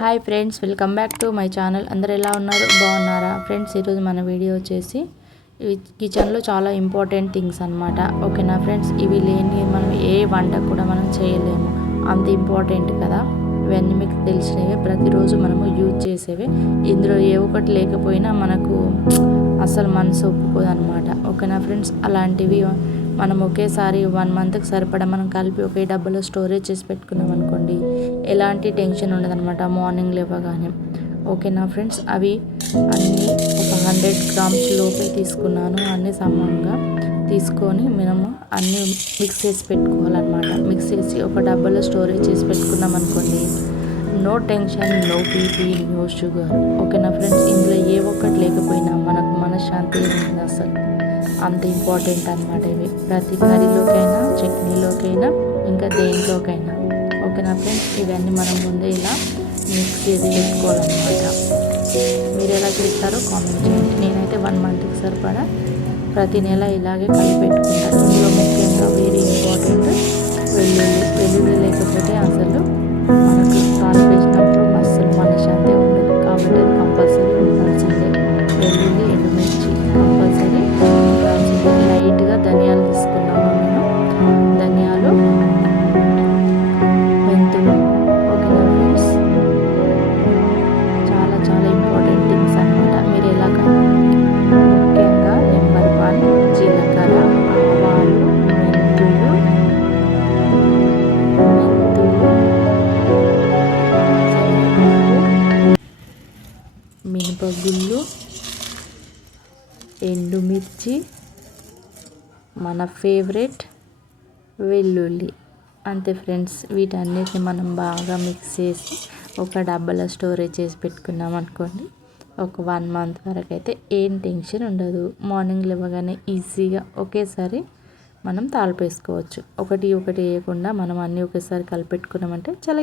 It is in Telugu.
Hi friends, welcome back to my channel. అందరు ఎలా ఉన్నారు? బాగున్నారా ఫ్రెండ్స్? ఈరోజు మన వీడియో వచ్చేసి కిచెన్లో చాలా ఇంపార్టెంట్ థింగ్స్ అనమాట. ఓకేనా ఫ్రెండ్స్? ఇవి లేని మనం ఏ వంట కూడా మనం చేయలేము, అంత ఇంపార్టెంట్ కదా. ఇవన్నీ మీకు తెలిసినవే, ప్రతిరోజు మనము యూజ్ చేసేవి. ఇందులో ఏ ఒక్కటి లేకపోయినా మనకు అసలు మనసు ఒప్పుకోదు అనమాట. ఓకేనా ఫ్రెండ్స్? అలాంటివి మనం ఒకేసారి 1 మంత్కి సరిపడా మనం కలిపి ఒకే డబ్బాలో స్టోరేజ్ చేసి పెట్టుకున్నాం అనుకోండి, ఎలాంటి టెన్షన్ ఉండదన్నమాట మార్నింగ్ లేవగానే. ఓకేనా ఫ్రెండ్స్? అవి అన్నీ ఒక 100 గ్రామ్స్ లోపే తీసుకున్నాను. అన్నీ సమానంగా తీసుకొని మనము అన్నీ మిక్స్ చేసి పెట్టుకోవాలన్నమాట. మిక్స్ చేసి ఒక డబ్బాలో స్టోరేజ్ చేసి పెట్టుకున్నాం అనుకోండి, no tension, no BP, no sugar. ఓకేనా ఫ్రెండ్స్? ఇందులో ఏ ఒక్కటి లేకపోయినా మనకు మనశ్శాంతి ఉంటుంది అసలు. అంత ఇంపార్టెంట్ అనమాట ఇవి. ప్రతి కర్రీలోకైనా, చట్నీలోకైనా, ఇంకా దేంట్లోకైనా. ఓకేనా ఫ్రెండ్స్? ఇవన్నీ మనం ముందే ఇలా మిక్స్ చేసి పెట్టుకోవాలన్నమాట. మీరు ఎలా చేస్తారో కామెంట్ చేయండి. నేనైతే 1 మంత్కి సరిపడా ప్రతి నెల ఇలాగే కలిపి పెట్టుకుంటాను. ఇందులో ముఖ్యంగా వెరీ ఇంపార్టెంట్ వెల్లుల్లి లేకపోతే అసలు మనకు తాళి వేసినప్పుడు అస్సలు మనశ్శాంతి ఉండదు. కాబట్టి అది కంపల్సరీ ఉండాల్సిందే. వెల్లుల్లి, ఎండుమిర్చి కంపల్సరీ ఉండాల్సిందే. లైట్గా ధనియాలు తీసుకున్నాము నేను. ధనియాలు, మెంతులు. ఓకేనా ఫ్రెండ్స్? చాలా చాలా ఇంపార్టెంట్ థింగ్స్ అనమాట. మీరు ఎలాగ ముఖ్యంగా నెంబర్ 1 జీలకర్ర, ఆవాలు, మెంతులు, మినపగుళ్ళు, ఎండుమిర్చి, మన ఫేవరెట్ వెల్లుల్లి. అంతే ఫ్రెండ్స్. వీటన్నిటిని మనం బాగా మిక్స్ చేసి ఒక డబ్బాలో స్టోరేజ్ చేసి పెట్టుకున్నాం అనుకోండి, ఒక 1 మంత్ వరకు అయితే ఏం టెన్షన్ ఉండదు. మార్నింగ్ లేవగానే ఈజీగా ఒకేసారి మనం తాలిపేసుకోవచ్చు. ఒకటి వేయకుండా మనం అన్నీ ఒకేసారి కలిపెట్టుకున్నామంటే చాలా